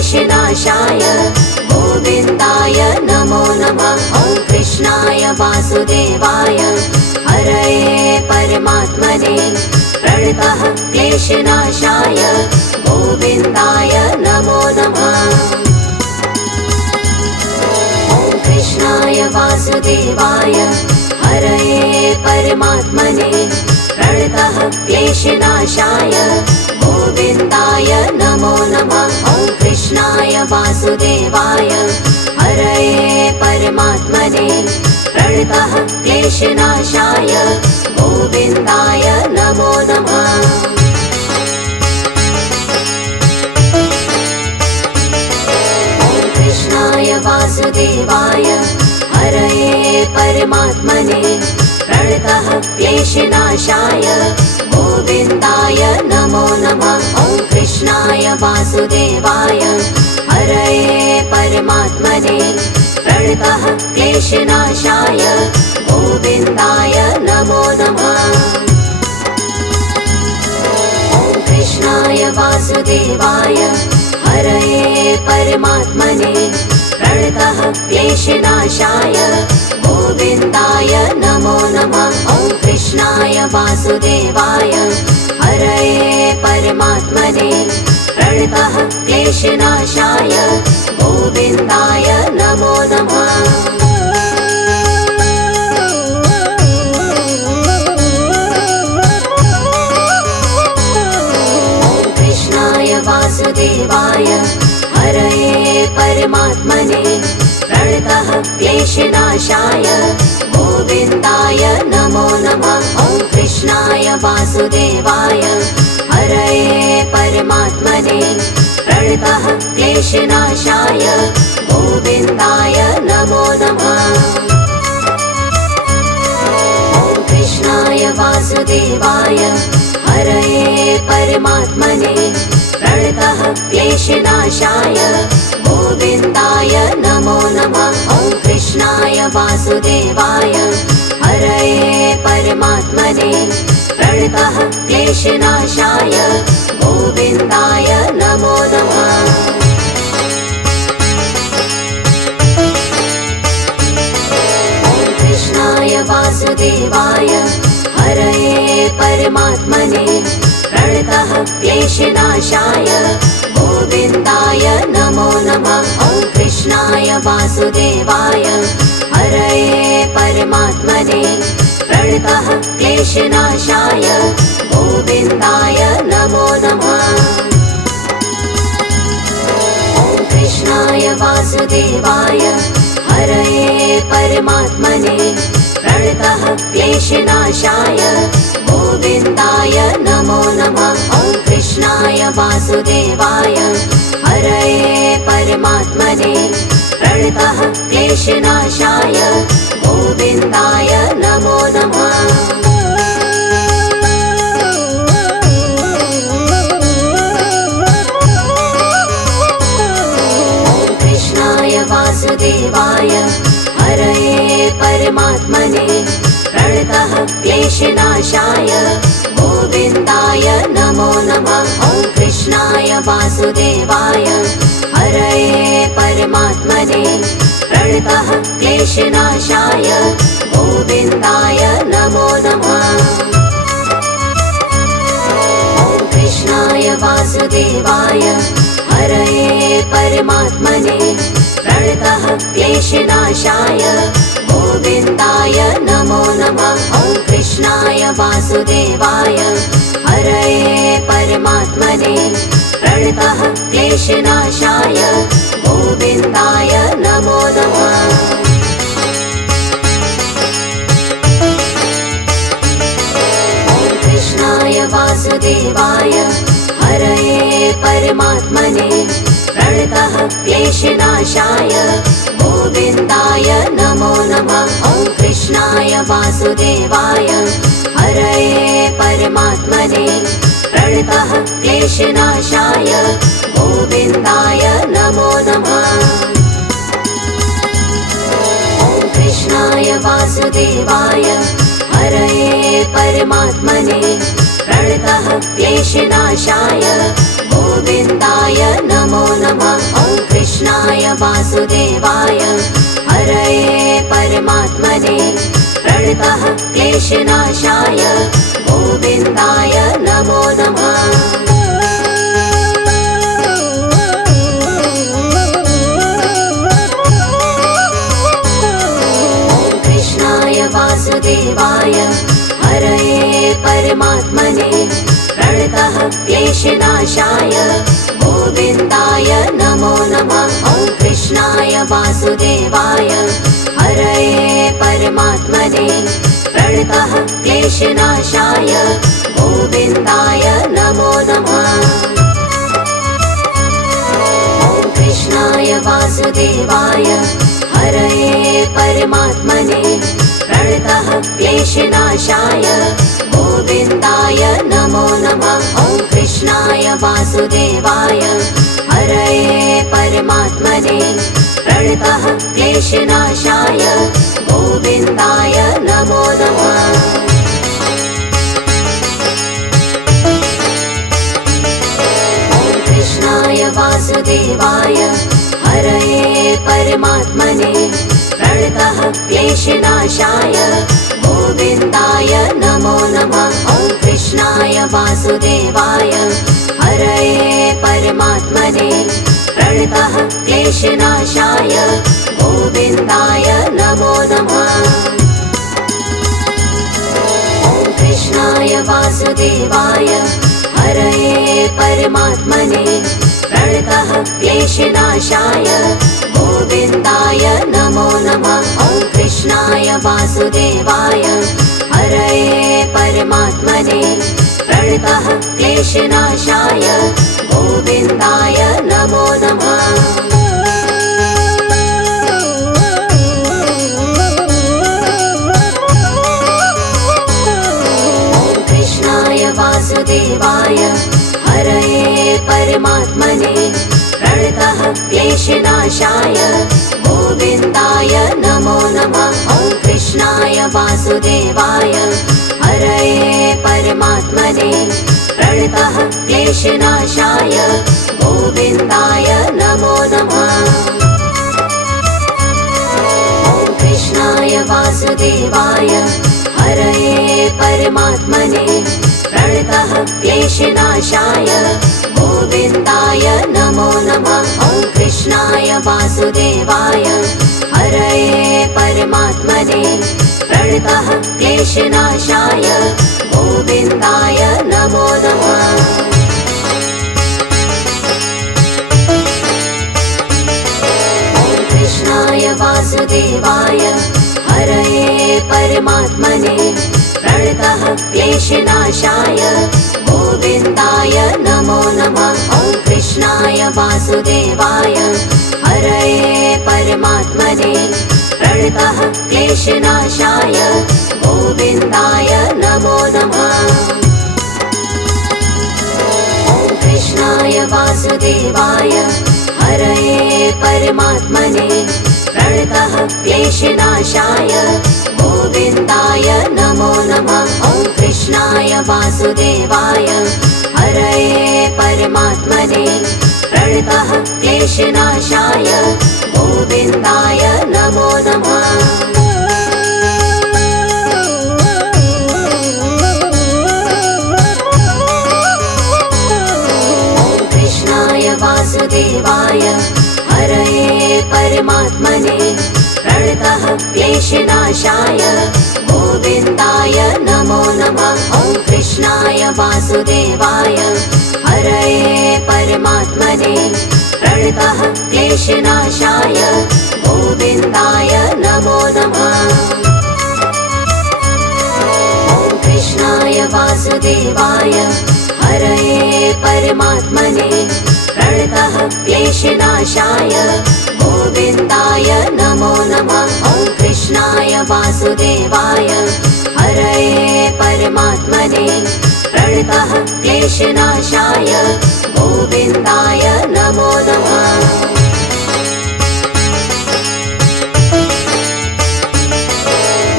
क्लेशनाशाय गोविन्दाय नमो नमः। ॐ कृष्णाय वासुदेवाय हरये परमात्मने प्रणतः क्लेशनाशाय गोविन्दाय नमो नमः। ॐ कृष्णाय वासुदेवाय हरये परमात्मने प्रणतः क्लेशनाशाय गोविन्दाय नमो नमः। ॐ कृष्णाय वासुदेवाय हरये परमात्मने प्रणतः क्लेशनाशाय गोविन्दाय नमो नमः। ॐ कृष्णाय वासुदेवाय हरये परमात्मने प्रणतः क्लेशनाशाय गोविन्दाय नमो नमः। ॐ कृष्णाय वासुदेवाय हरये परमात्मने प्रणतः क्लेशनाशाय गोविन्दाय नमो नमः। ॐ कृष्णाय वासुदेवाय हरये परमात्मने प्रणतः क्लेशनाशाय गोविन्दाय नमो नमः। ॐ कृष्णाय वासुदेवाय हरये परमात्मने प्रणतः क्लेशनाशाय गोविन्दाय नमो नमः। ॐ कृष्णाय वासुदेवाय हरये परमात्मने प्रणतः क्लेशनाशाय गोविन्दाय नमो नमः। ॐ कृष्णाय वासुदेवाय हरये परमात्मने प्रणतः क्लेशनाशाय गोविन्दाय नमो नमः। ॐ कृष्णाय वासुदेवाय हरये परमात्मने प्रणतः क्लेशनाशाय गोविन्दाय नमो नमः। ॐ कृष्णाय वासुदेवाय हरये परमात्मने प्रणतः क्लेशनाशाय गोविन्दाय नमो नमः। ॐ कृष्णाय वासुदेवाय हरये परमात्मने प्रणतः क्लेशनाशाय गोविन्दाय नमो नमः। ॐ कृष्णाय वासुदेवाय हरये परमात्मने प्रणतः क्लेशनाशाय गोविन्दाय नमो नमः। ॐ कृष्णाय वासुदेवाय हरये परमात्मने प्रणतः क्लेशनाशाय गोविन्दाय नमो नमः। ॐ कृष्णाय वासुदेवाय हरये परमात्मने प्रणतः क्लेशनाशाय गोविन्दाय नमो नमः। ॐ कृष्णाय वासुदेवाय हरये परमात्मने प्रणतः क्लेशनाशाय गोविन्दाय नमो नमः। ॐ कृष्णाय वासुदेवाय हरये परमात्मने प्रणतः क्लेशनाशाय गोविन्दाय नमो नमः। ॐ कृष्णाय वासुदेवाय हरये परमात्मने प्रणतः क्लेशनाशाय गोविन्दाय नमो नमः। ॐ कृष्णाय वासुदेवाय हरये परमात्मने प्रणतः क्लेशनाशाय गोविन्दाय नमो नमः। ॐ कृष्णाय वासुदेवाय हरये परमात्मने प्रणतः क्लेशनाशाय गोविन्दाय नमो नमः। ॐ कृष्णाय वासुदेवाय हरये परमात्मने प्रणतः क्लेशनाशाय गोविन्दाय नमो नमः। ॐ कृष्णाय वासुदेवाय हरये परमात्मने प्रणतः क्लेशनाशाय गोविन्दाय नमो नमः। वासुदेवाय हरये परमात्मने प्रणतः क्लेशनाशाय गोविन्दाय नमो नमः। वासुदेवाय हरये परमात्मने प्रणतः क्लेशनाशाय गोविन्दाय नमो नमः। ॐ कृष्णाय वासुदेवाय हरये परमात्मने प्रणतः क्लेशनाशाय गोविन्दाय नमो नमः। ॐ कृष्णाय वासुदेवाय हरये परमात्मने प्रणतः क्लेशनाशाय गोविन्दाय नमो नमः। ॐ कृष्णाय वासुदेवाय हरये परमात्मने प्रणतः क्लेशनाशाय गोविन्दाय नमो नमः। ॐ कृष्णाय वासुदेवाय हरये परमात्मने प्रणतः क्लेशनाशाय गोविन्दाय नमो नमः। ॐ कृष्णाय वासुदेवाय हरये परमात्मने प्रणतः क्लेशनाशाय गोविन्दाय नमो नमः। ॐ कृष्णाय वासुदेवाय हरये परमात्मने प्रणतः क्लेशनाशाय गोविन्दाय नमो नमः। ॐ कृष्णाय वासुदेवाय हरये परमात्मने प्रणतः क्लेशनाशाय गोविन्दाय नमो नमः। ॐ कृष्णाय वासुदेवाय हरये परमात्मने प्रणतः क्लेशनाशाय गोविन्दाय नमो नमः। ॐ कृष्णाय वासुदेवाय हरये परमात्मने प्रणतः क्लेशनाशाय गोविन्दाय नमो नमः। ॐ कृष्णाय वासुदेवाय हरये परमात्मने प्रणतः क्लेशनाशाय गोविन्दाय नमो नमः। ॐ कृष्णाय वासुदेवाय हरये परमात्मने प्रणतः क्लेशनाशाय गोविन्दाय नमो नमः। ॐ कृष्णाय वासुदेवाय हरये परमात्मने प्रणतः क्लेशनाशाय गोविन्दाय नमो नमः। ॐ कृष्णाय वासुदेवाय हरये परमात्मने प्रणतः क्लेशनाशाय गोविन्दाय नमो नमः। ॐ कृष्णाय वासुदेवाय हरये परमात्मने प्रणतः क्लेशनाशाय गोविन्दाय नमो नमः। ॐ कृष्णाय वासुदेवाय हरये परमात्मने प्रणतः क्लेशनाशाय गोविन्दाय नमो नमः। ॐ कृष्णाय वासुदेवाय हरये परमात्मने प्रणतः क्लेशनाशाय गोविन्दाय नमो नमः। ॐ कृष्णाय वासुदेवाय हरये परमात्मने प्रणतः क्लेशनाशाय गोविन्दाय नमो नमः। ॐ कृष्णाय वासुदेवाय हरये परमात्मने प्रणतः क्लेशनाशाय गोविन्दाय नमो नमः। ॐ कृष्णाय वासुदेवाय हरये परमात्मने प्रणतः क्लेशनाशाय गोविन्दाय नमो नमः।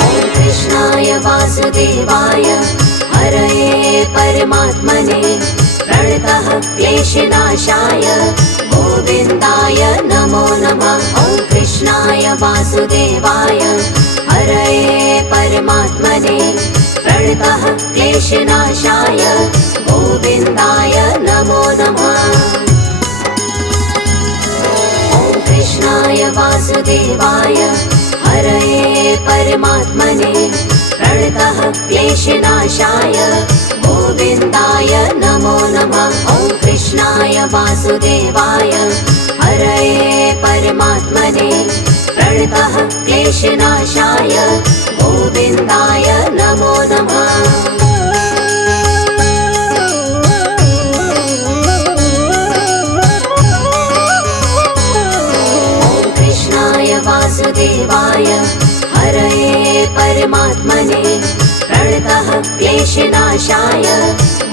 ॐ कृष्णाय वासुदेवाय हरये परमात्मने प्रणतः क्लेशनाशाय गोविन्दाय नमो नमः। ॐ वासुदेवाय हरये परमात्मने प्रणतः क्लेशनाशाय गोविन्दाय नमो नमः। ॐ कृष्णाय वासुदेवाय हरये परमात्मने प्रणतः क्लेशनाशाय गोविन्दाय नमो नमः। ॐ कृष्णाय वासुदेवाय हरये परमात्मने प्रणतः क्लेशनाशाय गोविन्दाय नमो नमः। ॐ कृष्णाय वासुदेवाय हरये परमात्मने प्रणतः क्लेशनाशाय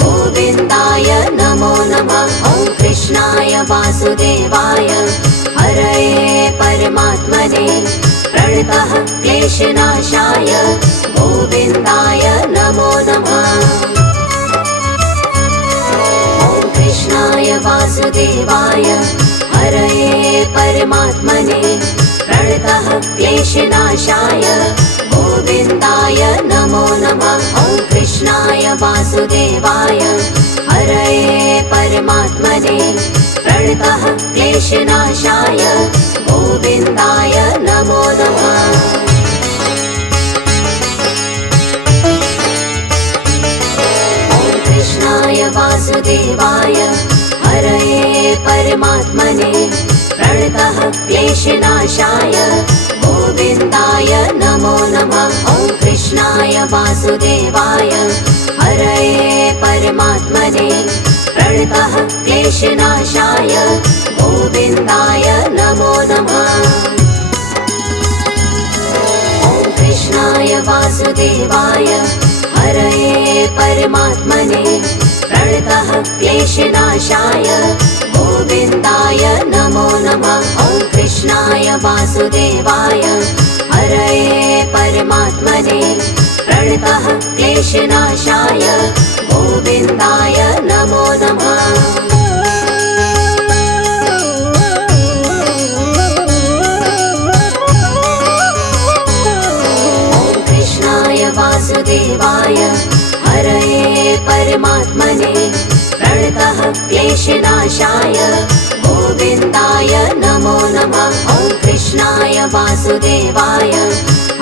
गोविन्दाय नमो नमः। ॐ कृष्णाय वासुदेवाय हरये परमात्मने प्रणतः क्लेशनाशाय गोविन्दाय नमो नमः। ॐ कृष्णाय वासुदेवाय हरये परमात्मने प्रणतः क्लेशनाशाय गोविन्दाय नमो नमः। ॐ कृष्णाय वासुदेवाय हरये परमात्मने प्रणतः क्लेशनाशाय गोविन्दाय नमो नमः। ॐ कृष्णाय वासुदेवाय हरये परमात्मने प्रणतः क्लेशनाशाय गोविन्दाय नमो नमः। ॐ कृष्णाय वासुदेवाय हरये परमात्मने प्रणतः क्लेशनाशाय गोविन्दाय नमो नमः। ॐ कृष्णाय वासुदेवाय हरये परमात्मने प्रणतः क्लेशनाशाय गोविन्दाय नमो नमः। ॐ कृष्णाय वासुदेवाय हरये परमात्मने प्रणतः क्लेशनाशाय गोविन्दाय नमो नमः। ॐ कृष्णाय वासुदेवाय हरये परमात्मने प्रणतः क्लेशनाशाय गोविन्दाय नमो नमः। ॐ कृष्णाय वासुदेवाय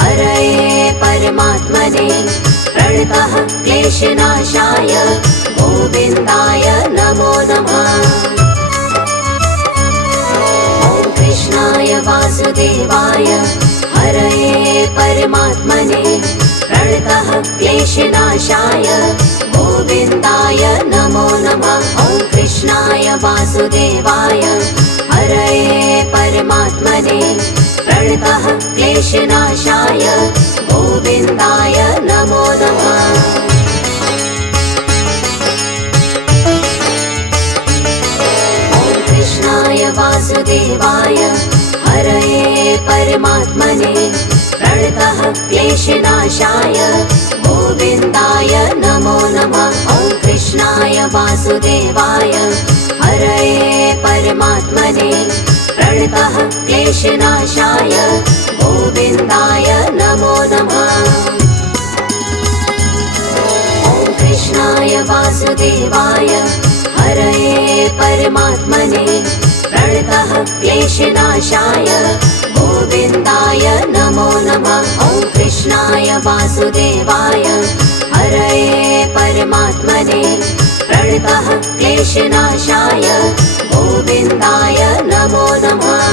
हरये परमात्मने प्रणतः क्लेशनाशाय गोविन्दाय नमो नमः। ॐ कृष्णाय वासुदेवाय हरये परमात्मने प्रणतः क्लेशनाशाय गोविन्दाय नमो नमः। ॐ कृष्णाय वासुदेवाय हरये परमात्मने प्रणतः क्लेशनाशाय गोविन्दाय नमो नमः। ॐ कृष्णाय वासुदेवाय हरये परमात्मने प्रणतः क्लेशनाशाय गोविन्दाय नमो नमः। ॐ कृष्णाय वासुदेवाय हरये परमात्मने प्रणतः क्लेशनाशाय गोविन्दाय नमो नमः। ॐ कृष्णाय वासुदेवाय हरये परमात्मने प्रणतः क्लेशनाशाय गोविन्दाय नमो नमः। ॐ कृष्णाय वासुदेवाय हरये परमात्मने प्रणतः क्लेशनाशाय गोविन्दाय नमो नमः।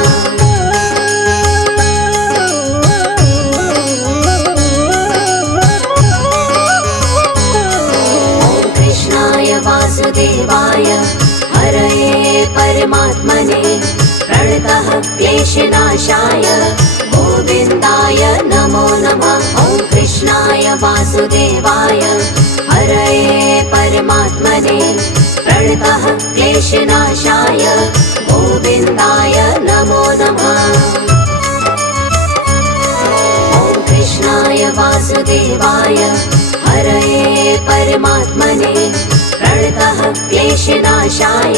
ॐ कृष्णाय वासुदेवाय हरये परमात्मने प्रणतः क्लेशनाशाय गोविन्दाय नमो नमः। ॐ कृष्णाय वासुदेवाय हरये परमात्मने प्रणतः क्लेशनाशाय गोविन्दाय नमो नमः। ॐ कृष्णाय वासुदेवाय हरये परमात्मने प्रणतः क्लेशनाशाय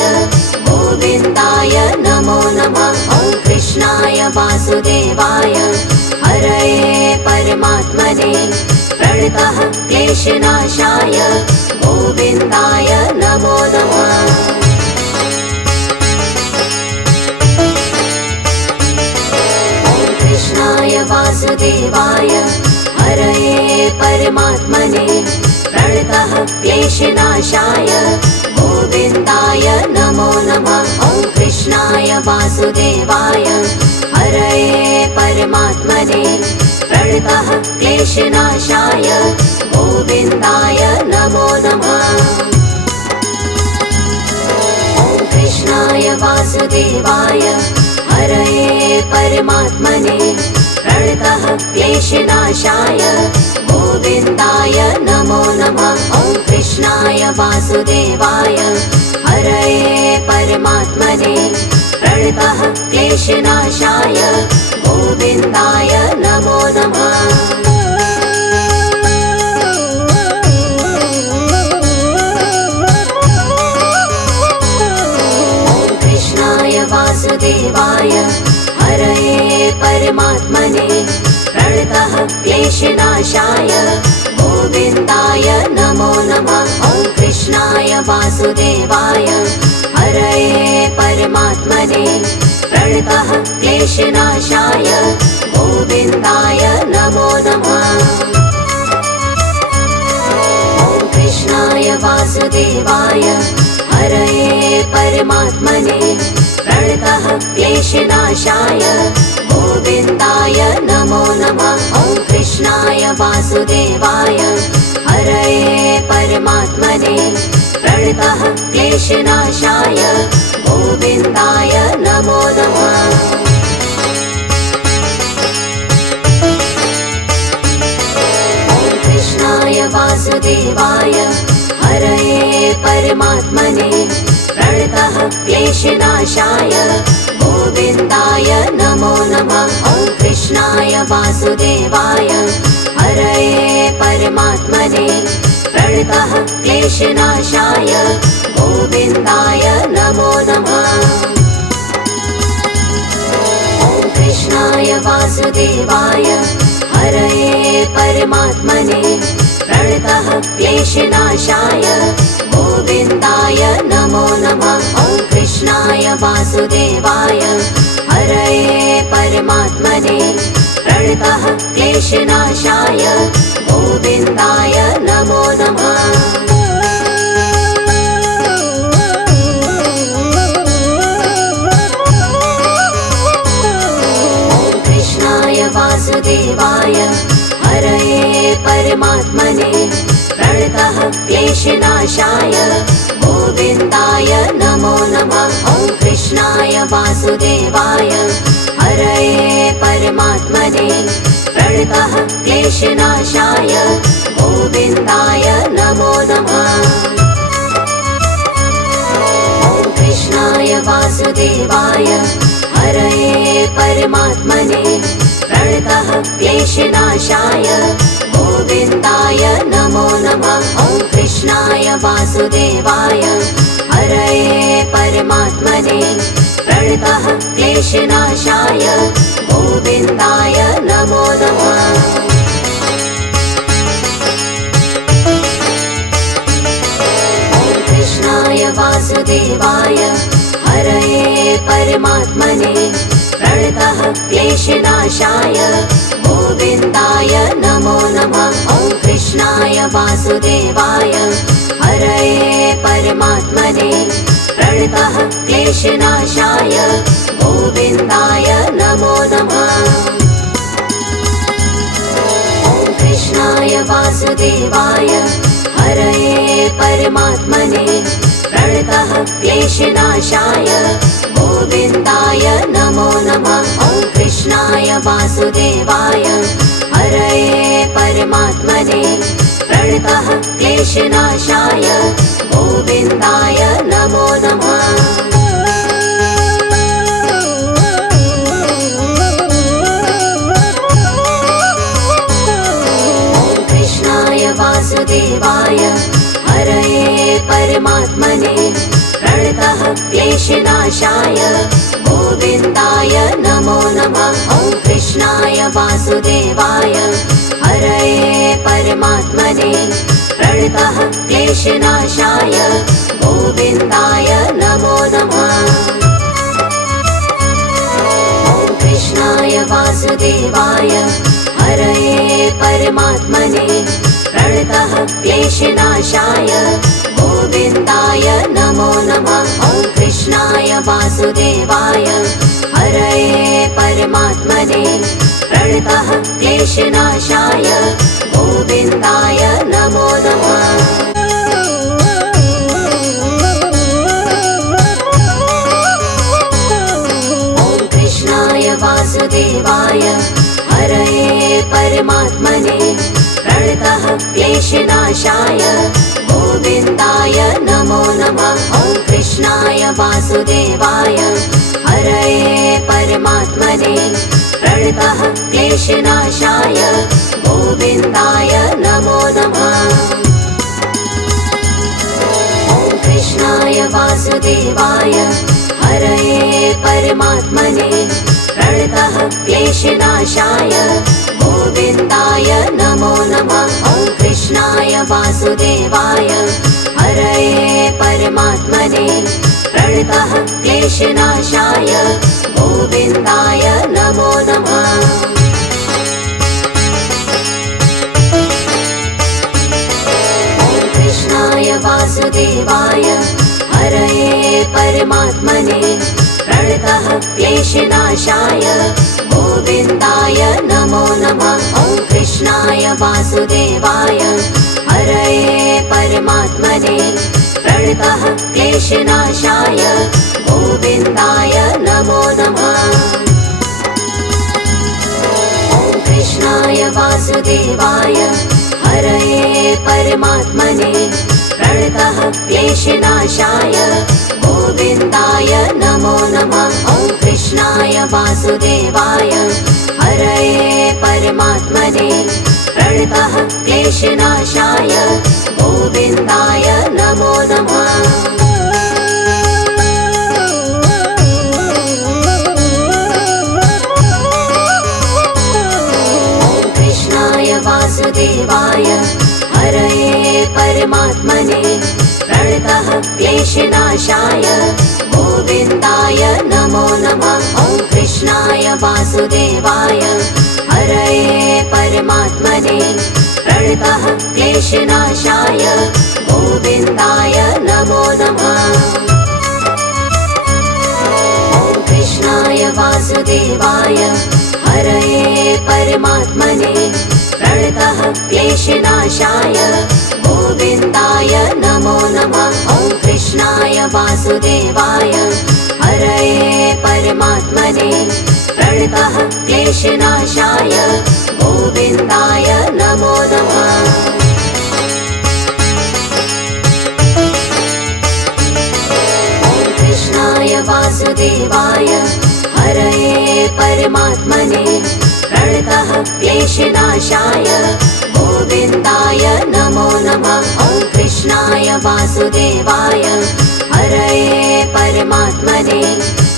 गोविन्दाय नमो नमः। ॐ कृष्णाय वासुदेवाय हरये परमात्मने प्रणतः क्लेशनाशाय गोविन्दाय नमो नमः। कृष्णाय वासुदेवाय हरये परमात्मने प्रणतः क्लेशनाशाय गोविन्दाय नमो नमः। ॐ कृष्णाय वासुदेवाय हरये परमात्मने प्रणतः क्लेशनाशाय गोविन्दाय नमो नमः। ॐ कृष्णाय वासुदेवाय हरये परमात्मने प्रणतः क्लेशनाशाय गोविन्दाय नमो नमः। ॐ कृष्णाय वासुदेवाय हरये परमात्मने प्रणतः क्लेशनाशाय गोविन्दाय नमो नमः। वासुदेवाय हरये परमात्मने प्रणतः क्लेशनाशाय गोविन्दाय नमो नमः। ॐ कृष्णाय वासुदेवाय हरये परमात्मने प्रणतः क्लेशनाशाय गोविन्दाय नमो नमः। ॐ कृष्णाय वासुदेवाय हरये परमात्मने प्रणतः क्लेशनाशाय गोविन्दाय नमो नमः। ॐ कृष्णाय वासुदेवाय हरये परमात्मने प्रणतः क्लेशनाशाय गोविन्दाय नमो नमः। ॐ कृष्णाय वासुदेवाय हरये परमात्मने प्रणतः क्लेशनाशाय गोविन्दाय नमो नमः। ॐ कृष्णाय वासुदेवाय हरये परमात्मने प्रणतः क्लेशनाशाय गोविन्दाय नमो नमः। ॐ कृष्णाय वासुदेवाय हरये परमात्मने प्रणतः क्लेशनाशाय गोविन्दाय नमो नमः। ॐ कृष्णाय वासुदेवाय हरये परमात्मने प्रणतः क्लेशनाशाय गोविन्दाय नमो नमः। ॐ कृष्णाय वासुदेवाय हरये परमात्मने प्रणतः क्लेशनाशाय गोविन्दाय नमो नमः। ॐ कृष्णाय वासुदेवाय हरये परमात्मने प्रणतः क्लेशनाशाय गोविन्दाय नमो नमः। ॐ कृष्णाय वासुदेवाय हरये परमात्मने प्रणतः क्लेशनाशाय गोविन्दाय नमो नमः। ॐ कृष्णाय वासुदेवाय हरये परमात्मने प्रणतः क्लेशनाशाय गोविन्दाय नमो नमः। ॐ कृष्णाय वासुदेवाय हरये परमात्मने प्रणतः क्लेशनाशाय गोविन्दाय नमो नमः। ॐ कृष्णाय वासुदेवाय हरये परमात्मने प्रणतः क्लेशनाशाय गोविन्दाय नमो नमः। ॐ कृष्णाय वासुदेवाय हरये परमात्मने प्रणतः क्लेशनाशाय गोविन्दाय नमो नमः। ॐ कृष्णाय वासुदेवाय हरये परमात्मने प्रणतः क्लेशनाशाय गोविन्दाय नमो नमः। ॐ कृष्णाय वासुदेवाय हरये परमात्मने प्रणतः क्लेशनाशाय गोविन्दाय नमो नमः। कृष्णाय वासुदेवाय हरये परमात्मने प्रणतः क्लेशनाशाय गोविन्दाय नमो नमः। ॐ कृष्णाय वासुदेवाय हरये परमात्मने प्रणतः क्लेशनाशाय गोविन्दाय नमो नमः। ॐ कृष्णाय वासुदेवाय हरये परमात्मने प्रणतः क्लेशनाशाय गोविन्दाय नमो नमः। ॐ कृष्णाय वासुदेवाय हरये परमात्मने प्रणतः क्लेशनाशाय गोविन्दाय नमो नमः। ॐ कृष्णाय वासुदेवाय हरये परमात्मने प्रणतः क्लेशनाशाय गोविन्दाय नमो नमः। ॐ कृष्णाय वासुदेवाय हरये परमात्मने प्रणतः क्लेशनाशाय गोविन्दाय नमो नमः। ॐ कृष्णाय वासुदेवाय हरये परमात्मने प्रणतः क्लेशनाशाय गोविन्दाय नमो नमः। ॐ कृष्णाय वासुदेवाय हरये परमात्मने प्रणतः क्लेशनाशाय गोविन्दाय नमो नमः। ॐ कृष्णाय वासुदेवाय हरये परमात्मने प्रणतः क्लेशनाशाय गोविन्दाय नमो नमः। ॐ कृष्णाय वासुदेवाय हरये परमात्मने प्रणतः क्लेशनाशाय गोविन्दाय नमो नमः। ॐ कृष्णाय वासुदेवाय हरये परमात्मने प्रणतः क्लेशनाशाय गोविन्दाय नमो नमः। ॐ कृष्णाय वासुदेवाय हरये परमात्मने प्रणतः क्लेशनाशाय गोविन्दाय नमो नमः। ॐ कृष्णाय वासुदेवाय हरये परमात्मने प्रणतः क्लेशनाशाय गोविन्दाय नमो नमः। ॐ कृष्णाय वासुदेवाय हरये परमात्मने प्रणतः क्लेशनाशाय गोविन्दाय नमो नमः। ॐ कृष्णाय वासुदेवाय हरये परमात्मने प्रणतः क्लेशनाशाय गोविन्दाय नमो नमः। ॐ कृष्णाय वासुदेवाय हरये परमात्मने प्रणतः क्लेशनाशाय गोविन्दाय नमो नमः। ॐ कृष्णाय वासुदेवाय हरये परमात्मने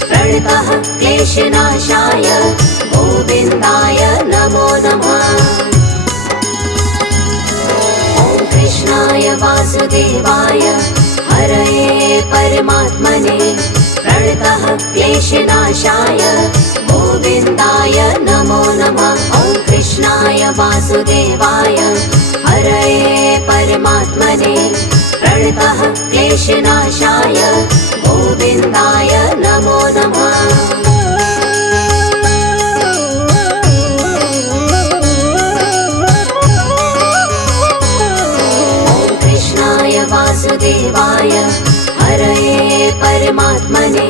प्रणतः क्लेशनाशाय गोविन्दाय नमो नमः। ॐ कृष्णाय वासुदेवाय हरये परमात्मने प्रणतः क्लेशनाशाय गोविन्दाय नमो नमः। ॐ कृष्णाय वासुदेवाय हरये परमात्मने प्रणतः क्लेशनाशाय गोविन्दाय नमो नमः। ॐ कृष्णाय वासुदेवाय हरये परमात्मने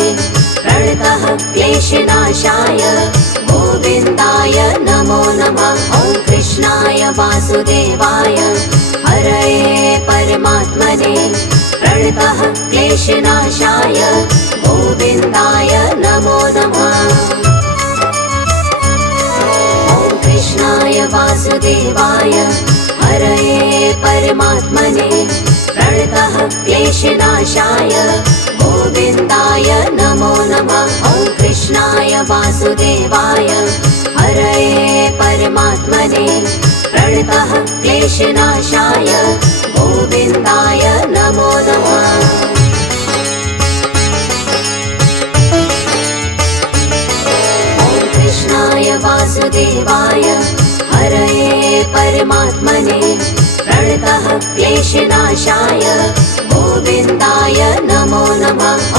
प्रणतः क्लेशनाशाय गोविन्दाय नमो नमः। ॐ कृष्णाय वासुदेवाय हरये परमात्मने प्रणतः क्लेशनाशाय गोविन्दाय नमो नमः। ॐ कृष्णाय वासुदेवाय हरये परमात्मने प्रणतः क्लेशनाशाय गोविन्दाय नमो नमः। ॐ कृष्णाय वासुदेवाय हरये परमात्मने प्रणतः क्लेशनाशाय गोविन्दाय नमो नमः। कृष्णाय वासुदेवाय हरये परमात्मने प्रणतः क्लेशनाशाय गोविन्दाय नमो नमः।